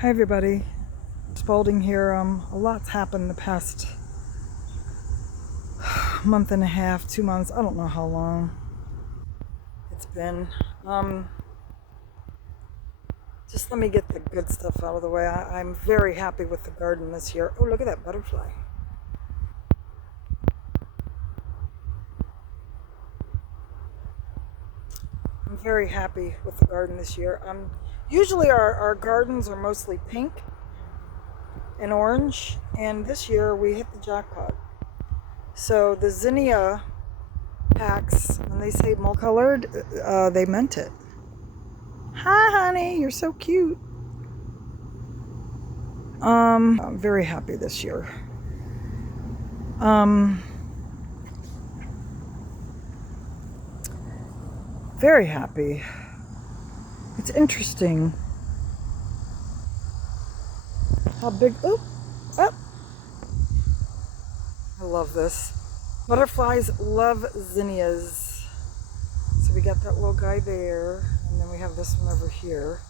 Hi everybody, Spalding here. A lot's happened the past month and a half, 2 months. I don't know how long it's been. Um, just let me get the good stuff out of the way. I'm very happy with the garden this year. Oh, look at that butterfly. I'm very happy with the garden this year. Usually our gardens are mostly pink and orange, and this year we hit the jackpot. So the zinnia packs, when they say multicolored, they meant it. Hi, honey, you're so cute. I'm very happy this year. Um, very happy. It's interesting how big. Oh, oh, I love this. Butterflies love zinnias. So we got that little guy there, and then we have this one over here.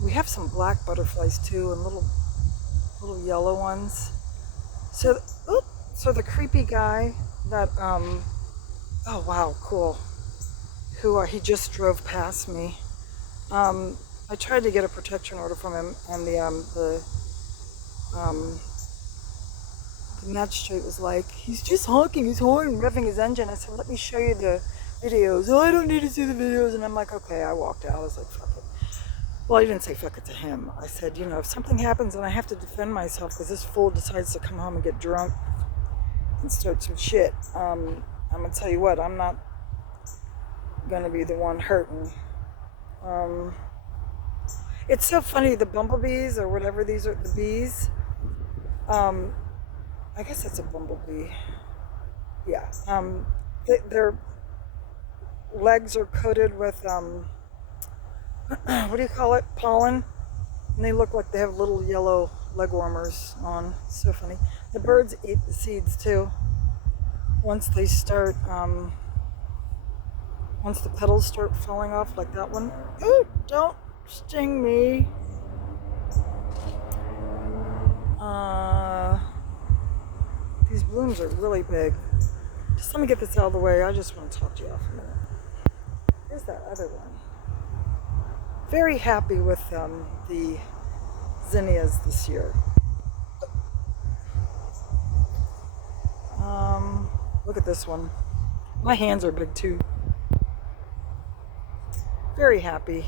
We have some black butterflies too, and little yellow ones. So, oh, so the creepy guy that oh wow, cool. Who he just drove past me. I tried to get a protection order from him, and um, the magistrate was like, "He's just honking his horn, revving his engine." I said, "Let me show you the videos." "Oh, I don't need to see the videos." And I'm like, "Okay." I walked out. I was like, "Fuck it." Well, I didn't say fuck it to him. I said, if something happens and I have to defend myself because this fool decides to come home and get drunk and start some shit, I'm gonna tell you what, I'm not gonna be the one hurting. Um, it's so funny, the bumblebees or whatever these are, the bees. Um, I guess it's a bumblebee. Yeah. Their legs are coated with what do you call it? Pollen, and they look like they have little yellow leg warmers on. So funny. The birds eat the seeds too. Once they start, once the petals start falling off, like that one. Ooh, don't sting me. Uh, these blooms are really big. Just let me get this out of the way. I just want to talk to you off a minute. Here's that other one. Very happy with the zinnias this year. Look at this one. My hands are big too. Very happy.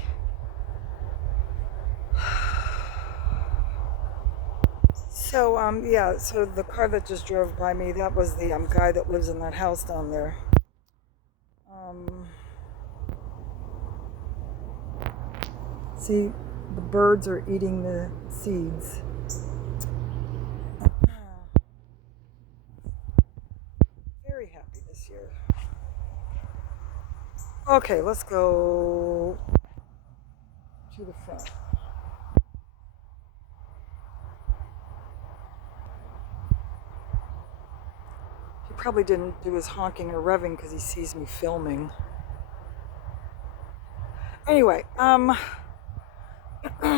So yeah, so the car that just drove by me, that was the guy that lives in that house down there. Um, see, the birds are eating the seeds. Very happy this year. Okay, let's go to the front. He probably didn't do his honking or revving because he sees me filming. Anyway,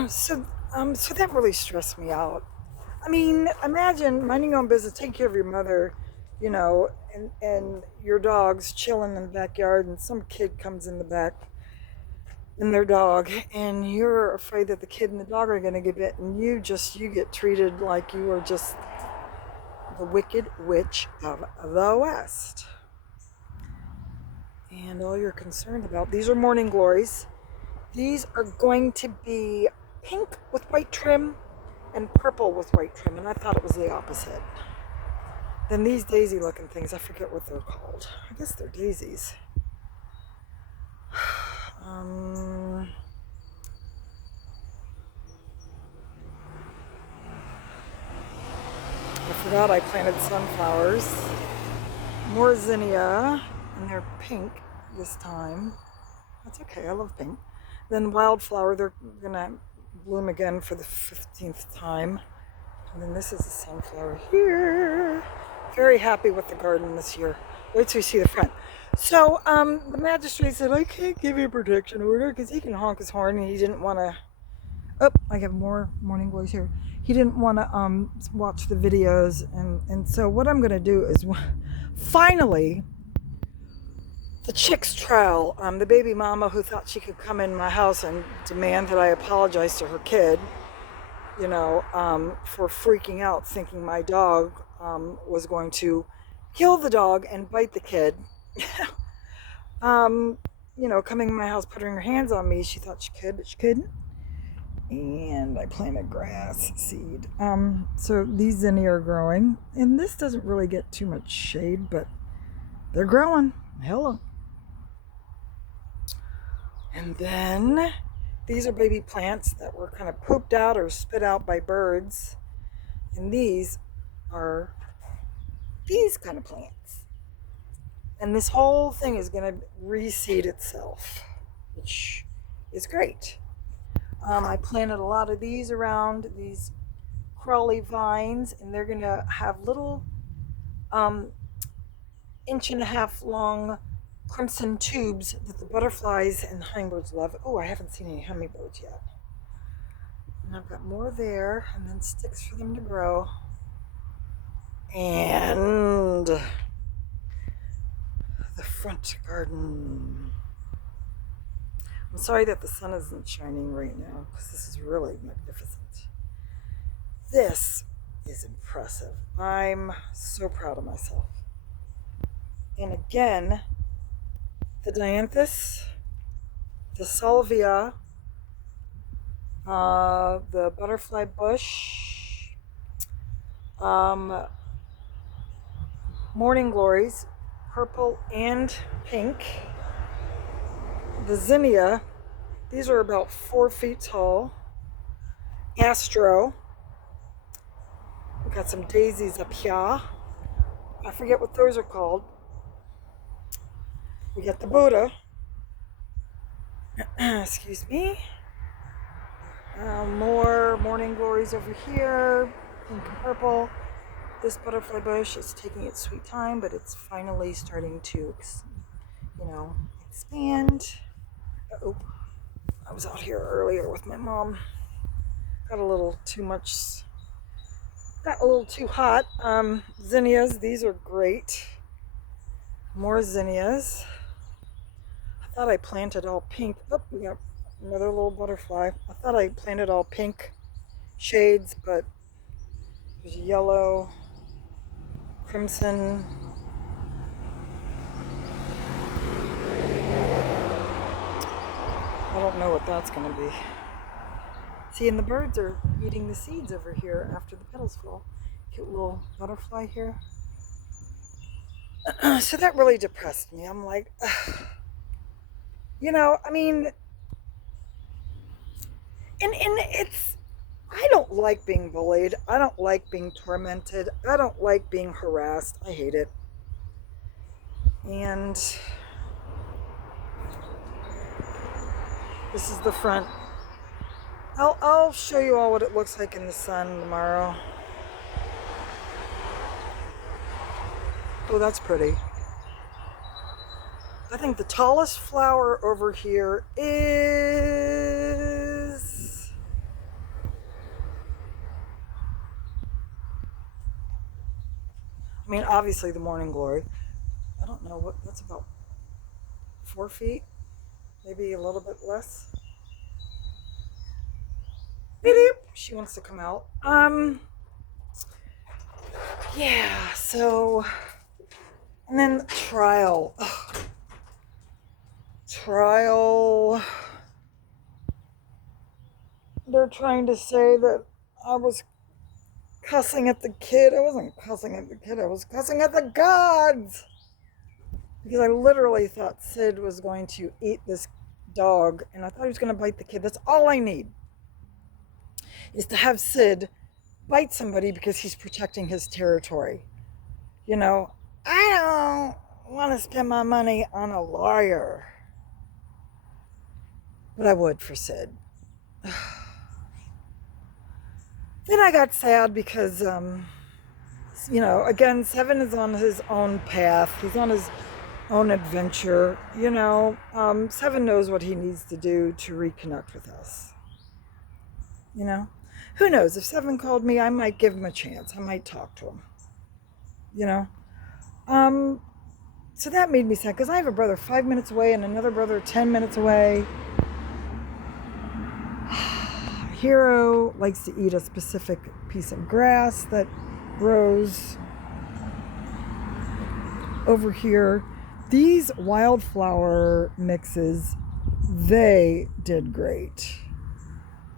so that really stressed me out. I mean, imagine minding your own business, taking care of your mother, and your dog's chilling in the backyard, and some kid comes in the back and their dog, and you're afraid that the kid and the dog are going to get bit, and you get treated like you are just the wicked witch of the West. And all you're concerned about, these are morning glories. These are going to be pink with white trim and purple with white trim, and I thought it was the opposite. Then these daisy looking things, I forget what they're called. I guess they're daisies. Um, I forgot I planted sunflowers. More zinnia, and they're pink this time. That's okay, I love pink. Then wildflower, they're gonna bloom again for the 15th time. And then this is the sunflower here. Very happy with the garden this year. Wait till you see the front. So the magistrate said, I can't give you a protection order because he can honk his horn, and he didn't want to. Oh, I have more morning glories here. He didn't want to watch the videos, and so what I'm gonna do is finally the chick's trial. The baby mama who thought she could come in my house and demand that I apologize to her kid, for freaking out, thinking my dog was going to kill the dog and bite the kid. um, coming in my house, putting her hands on me. She thought she could, but she couldn't. And I planted grass seed. So these zinnia are growing, and this doesn't really get too much shade, but they're growing. Hello. And then these are baby plants that were kind of pooped out or spit out by birds. And these are these kind of plants. And this whole thing is going to reseed itself, which is great. I planted a lot of these around these crawly vines, and they're going to have little um, 1.5 inch long crimson tubes that the butterflies and the hummingbirds love. Oh, I haven't seen any hummingbirds yet. And I've got more there, and then sticks for them to grow. And the front garden. I'm sorry that the sun isn't shining right now, because this is really magnificent. This is impressive. I'm so proud of myself. And again, the dianthus, the salvia, the butterfly bush, morning glories, purple and pink, the zinnia, these are about 4 feet tall, astro, we've got some daisies up here, I forget what those are called, we got the Buddha, excuse me, more morning glories over here, pink and purple. This butterfly bush is taking its sweet time, but it's finally starting to, expand. Oh, I was out here earlier with my mom. Got a little too hot. Zinnias, these are great. More zinnias. I thought I planted all pink. Oh, we got another little butterfly. I thought I planted all pink shades, but there's yellow, crimson. I don't know what that's going to be. See, and the birds are eating the seeds over here after the petals fall. Cute little butterfly here. So that really depressed me. I'm like, I mean, and I don't like being bullied. I don't like being tormented. I don't like being harassed. I hate it. And this is the front. I'll show you all what it looks like in the sun tomorrow. Oh, that's pretty. I think the tallest flower over here is... I mean, obviously the morning glory. I don't know what, that's about 4 feet, maybe a little bit less. She wants to come out. Yeah, so, and then trial. Ugh. Trial. They're trying to say that I was cussing at the kid. I wasn't cussing at the kid, I was cussing at the gods. Because I literally thought Sid was going to eat this dog, and I thought he was going to bite the kid. That's all I need, is to have Sid bite somebody because he's protecting his territory. I don't want to spend my money on a lawyer, but I would for Sid. Then I got sad because, again, Seven is on his own path. He's on his own adventure. Seven knows what he needs to do to reconnect with us. you know? Who knows? If Seven called me, I might give him a chance. I might talk to him, you know? Um, so that made me sad because I have a brother 5 minutes away and another brother 10 minutes away. Hero likes to eat a specific piece of grass that grows over here. These wildflower mixes, they did great.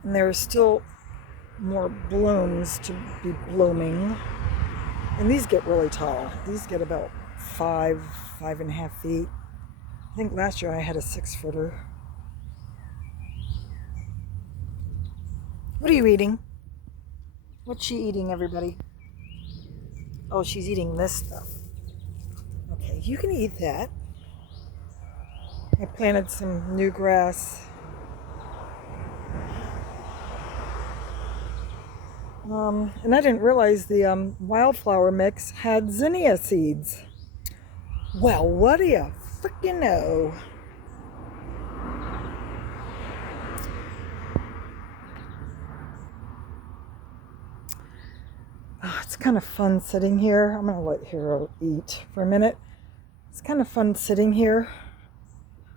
And there are still more blooms to be blooming. And these get really tall. These get about 5.5 feet. I think last year I had a 6-footer. What are you eating? What's she eating, everybody? Oh, she's eating this stuff. Okay, you can eat that. I planted some new grass. And I didn't realize the wildflower mix had zinnia seeds. Well, what do you freaking know? Oh, it's kind of fun sitting here. I'm going to let Hero eat for a minute. It's kind of fun sitting here.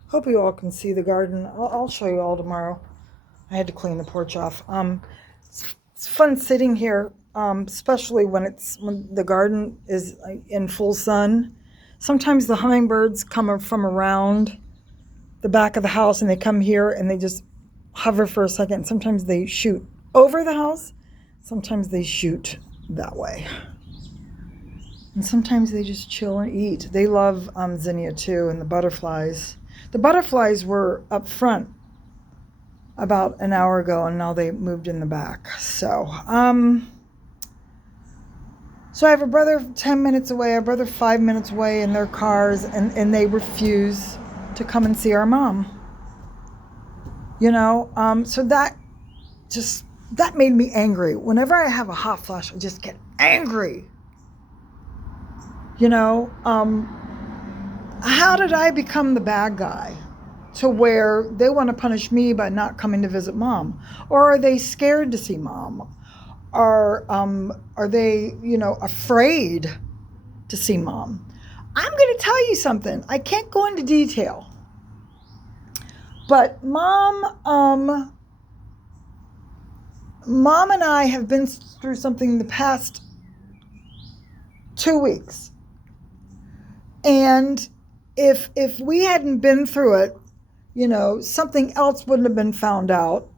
Hope you all can see the garden. I'll show you all tomorrow. I had to clean the porch off. It's fun sitting here, especially when the garden is in full sun. Sometimes the hummingbirds come from around the back of the house and they come here and they just hover for a second. Sometimes they shoot over the house. Sometimes they shoot that way. And sometimes they just chill and eat. They love zinnia too, and the butterflies. The butterflies were up front about an hour ago, and now they moved in the back. So I have a brother 10 minutes away, a brother 5 minutes away in their cars, and they refuse to come and see our mom. So that made me angry. Whenever I have a hot flash, I just get angry. How did I become the bad guy to where they want to punish me by not coming to visit mom? Or are they scared to see mom? Or are they, afraid to see mom? I'm going to tell you something. I can't go into detail. But mom and I have been through something the past 2 weeks. And if we hadn't been through it, something else wouldn't have been found out.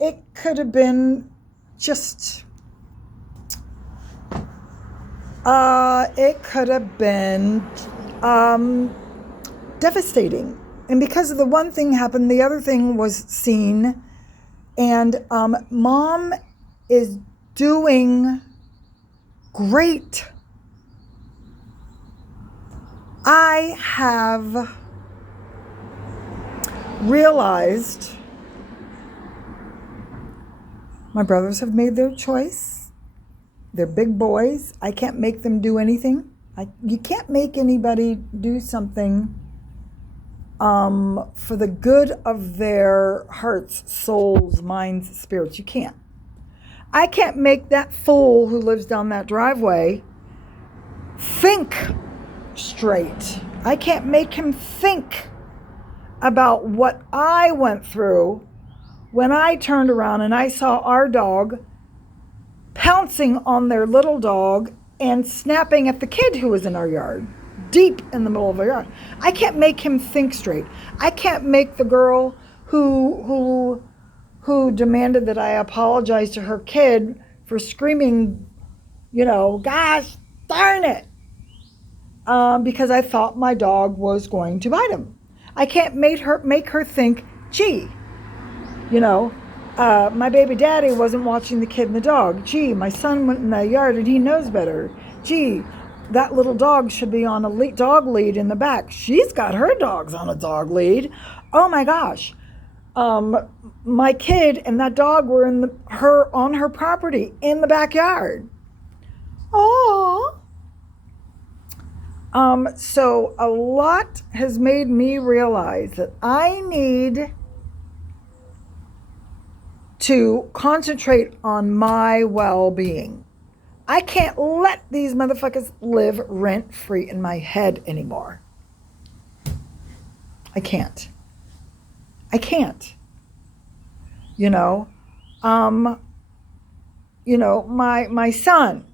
It could have been just, devastating. And because of the one thing happened, the other thing was seen. And mom is doing great. I have realized my brothers have made their choice. They're big boys. I can't make them do anything. You can't make anybody do something for the good of their hearts, souls, minds, spirits. You can't. I can't make that fool who lives down that driveway think straight. I can't make him think about what I went through when I turned around and I saw our dog pouncing on their little dog and snapping at the kid who was in our yard, deep in the middle of our yard. I can't make him think straight. I can't make the girl who demanded that I apologize to her kid for screaming, gosh darn it, because I thought my dog was going to bite him. I can't make her think, gee, my baby daddy wasn't watching the kid and the dog. Gee, my son went in the yard and he knows better. Gee, that little dog should be on a dog lead in the back. She's got her dogs on a dog lead. Oh my gosh. My kid and that dog were on her property in the backyard. Oh. So a lot has made me realize that I need to concentrate on my well-being. I can't let these motherfuckers live rent-free in my head anymore. I can't. You know, my son,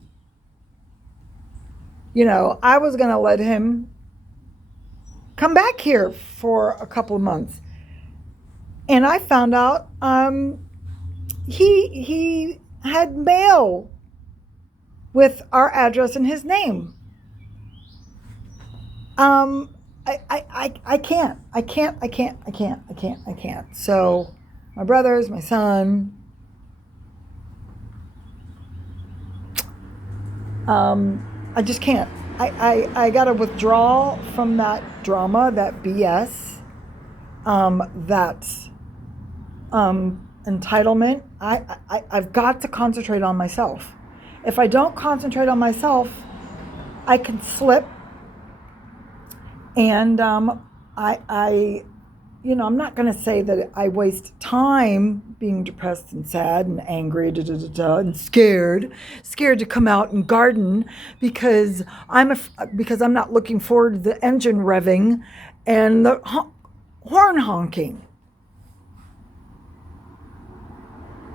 I was going to let him come back here for a couple of months. And I found out he had mail with our address and his name. I can't. So my brothers, my son, I just can't. I got to withdraw from that drama, that BS, that entitlement. I've got to concentrate on myself. If I don't concentrate on myself, I can slip. And I'm not going to say that I waste time being depressed and sad and angry and scared to come out and garden because I'm not looking forward to the engine revving and the horn honking.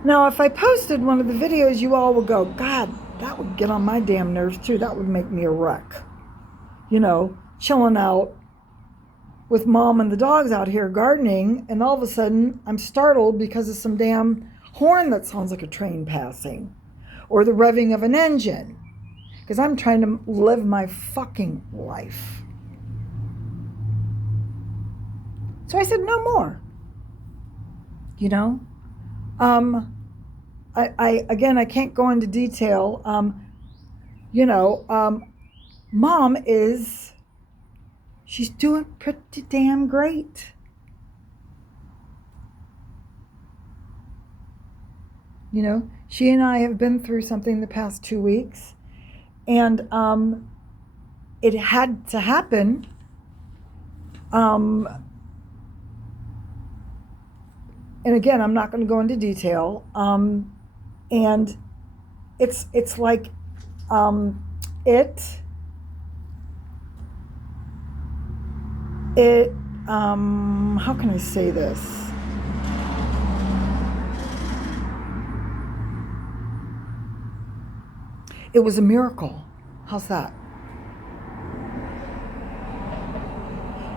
Now, if I posted one of the videos, you all would go, God, that would get on my damn nerves too. That would make me a wreck. Chilling out with mom and the dogs out here gardening, and all of a sudden I'm startled because of some damn horn that sounds like a train passing or the revving of an engine, because I'm trying to live my fucking life. So I said, no more. I can't go into detail. Mom she's doing pretty damn great. She and I have been through something the past 2 weeks, and it had to happen. And again, I'm not going to go into detail. And it's like how can I say this? It was a miracle. How's that?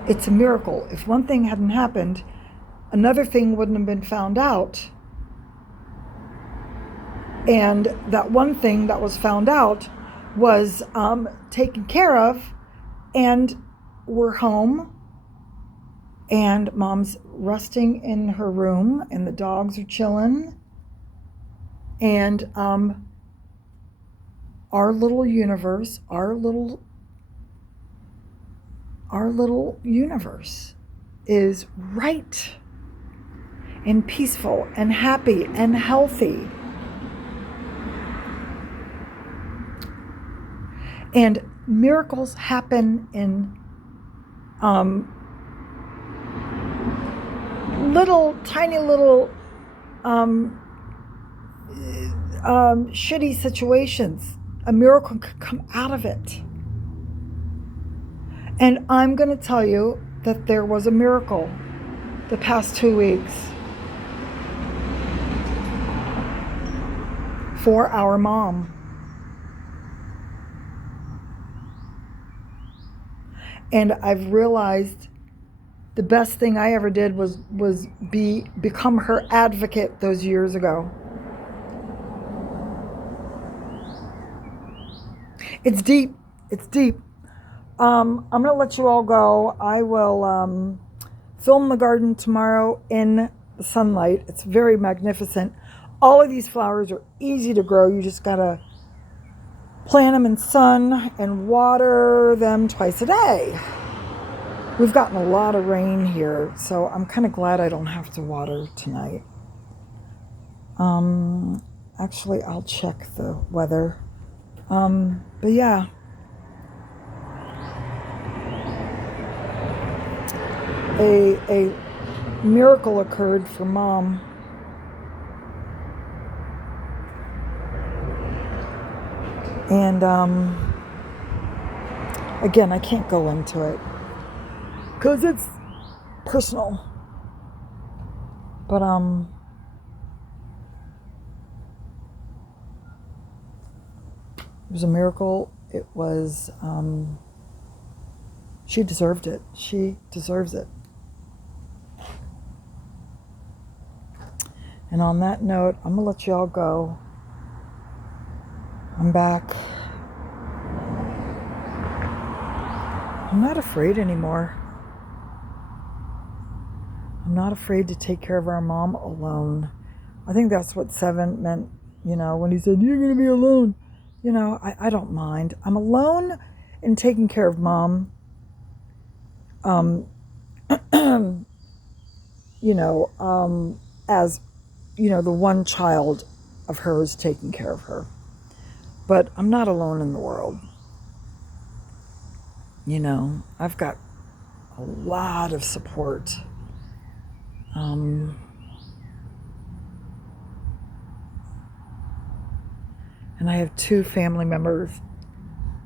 It's a miracle. If one thing hadn't happened, another thing wouldn't have been found out. And that one thing that was found out was taken care of, and we're home, and mom's resting in her room, and the dogs are chilling, and our little universe, our little universe is right and peaceful and happy and healthy. And miracles happen in tiny little shitty situations. A miracle could come out of it. And I'm going to tell you that there was a miracle the past 2 weeks for our mom. And I've realized the best thing I ever did was become her advocate those years ago. It's deep. I'm going to let you all go. I will film the garden tomorrow in the sunlight. It's very magnificent. All of these flowers are easy to grow. You just got to plant them in sun and water them twice a day. We've gotten a lot of rain here, so I'm kind of glad I don't have to water tonight. Actually, I'll check the weather. But yeah. A miracle occurred for mom. And again, I can't go into it because it's personal. But it was a miracle. It was she deserved it. She deserves it. And on that note, I'm gonna let y'all go. I'm back. I'm not afraid anymore. I'm not afraid to take care of our mom alone. I think that's what 7 meant, when he said, you're going to be alone. I don't mind. I'm alone in taking care of mom. As, the one child of hers taking care of her. But I'm not alone in the world. I've got a lot of support. And I have 2 family members,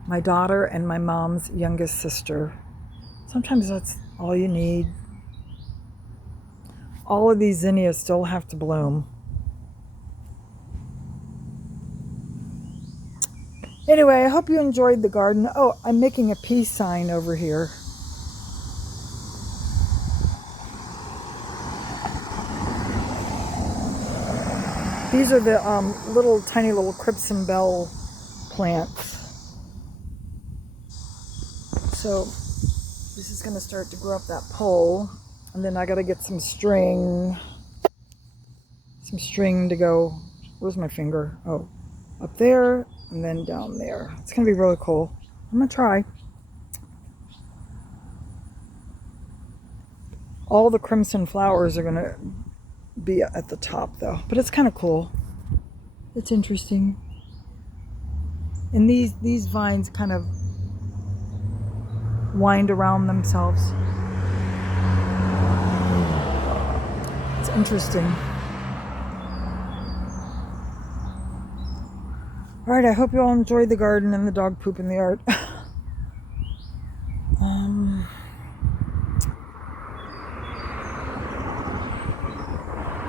my daughter and my mom's youngest sister. Sometimes that's all you need. All of these zinnias still have to bloom. Anyway, I hope you enjoyed the garden. Oh, I'm making a peace sign over here. These are the tiny little crimson bell plants. So this is going to start to grow up that pole. And then I got to get some string. Some string to go. Where's my finger? Oh, up there and then down there. It's going to be really cool. I'm going to try. All the crimson flowers are going to be at the top though, but it's kind of cool. It's interesting. And these vines kind of wind around themselves. It's interesting. All right, I hope you all enjoyed the garden and the dog poop in the yard.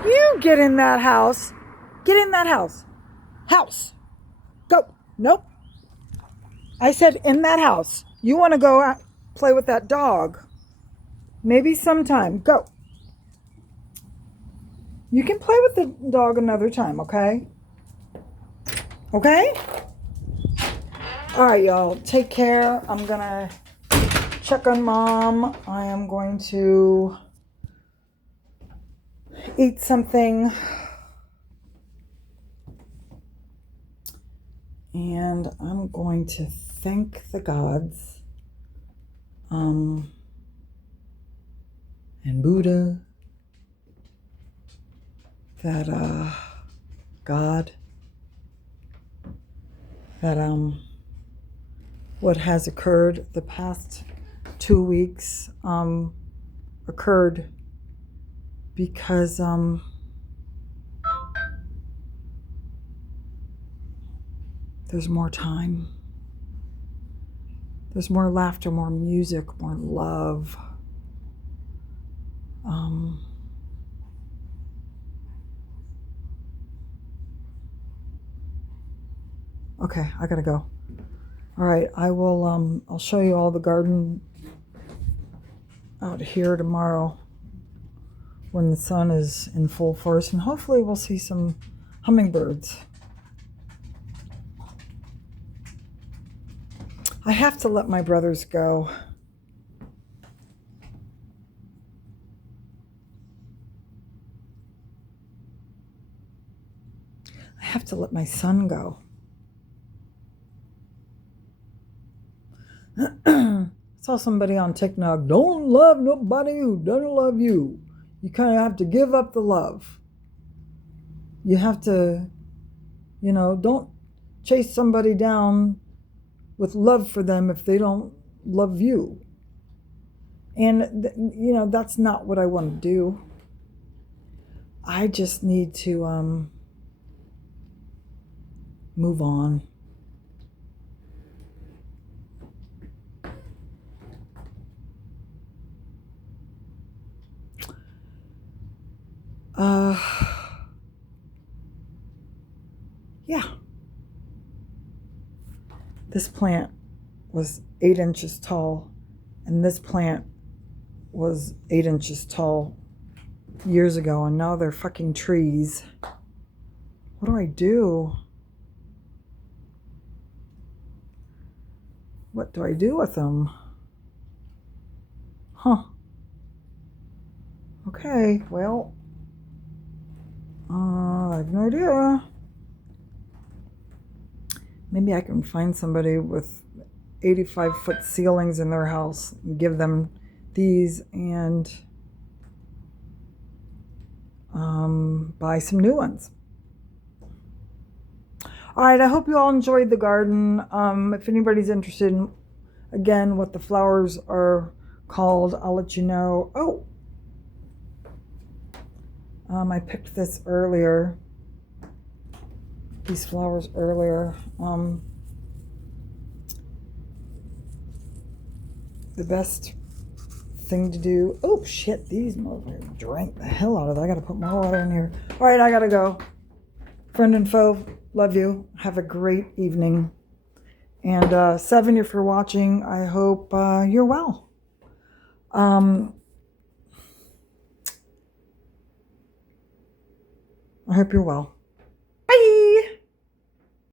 You get in that house. Get in that house. House. Go. Nope. I said in that house. You want to go out, play with that dog. Maybe sometime. Go. You can play with the dog another time, okay? Okay? All right, y'all. Take care. I'm going to check on mom. I am going to eat something. And I'm going to thank the gods and Buddha that God that what has occurred the past 2 weeks occurred because there's more time. There's more laughter, more music, more love. Okay, I gotta go. All right, I will. I'll show you all the garden out here tomorrow when the sun is in full force, and hopefully we'll see some hummingbirds. I have to let my brothers go. I have to let my son go. I saw somebody on TikTok, don't love nobody who doesn't love you. You kind of have to give up the love. You have to, don't chase somebody down with love for them if they don't love you. And, that's not what I want to do. I just need to move on. yeah. This plant was 8 inches tall, and this plant was 8 inches tall years ago, and now they're fucking trees. What do I do? What do I do with them? Huh. Okay, well, I have no idea. Maybe I can find somebody with 85-foot ceilings in their house and give them these and buy some new ones. All right, I hope you all enjoyed the garden. If anybody's interested in, again, what the flowers are called, I'll let you know. Oh, I picked this earlier. These flowers earlier. The best thing to do. Oh shit! These motherfuckers drank the hell out of it. I gotta put more water in here. All right, I gotta go. Friend and foe, love you. Have a great evening. And 7, if you're watching, I hope you're well. I hope you're well.